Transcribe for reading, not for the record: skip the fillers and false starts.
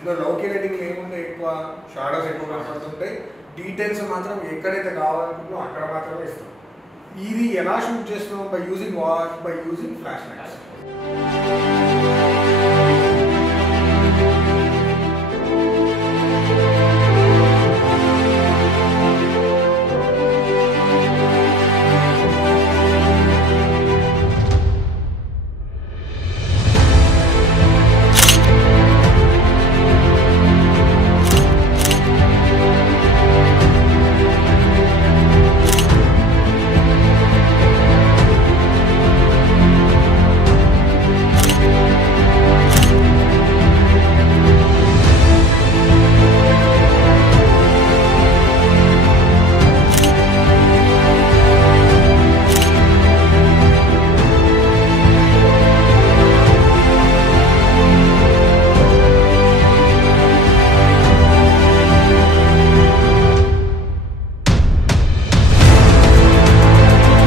ఇందులో లౌకీ లైటింగ్ ఏముంటాయి, ఎక్కువ షాడోస్ ఎక్కువ కనపడుతుంటాయి, డీటెయిల్స్ మాత్రం ఎక్కడైతే కావాలనుకుంటున్నాం అక్కడ మాత్రమే ఇస్తాం. ఇది ఎలా షూట్ చేస్తున్నాం? By using flash lights.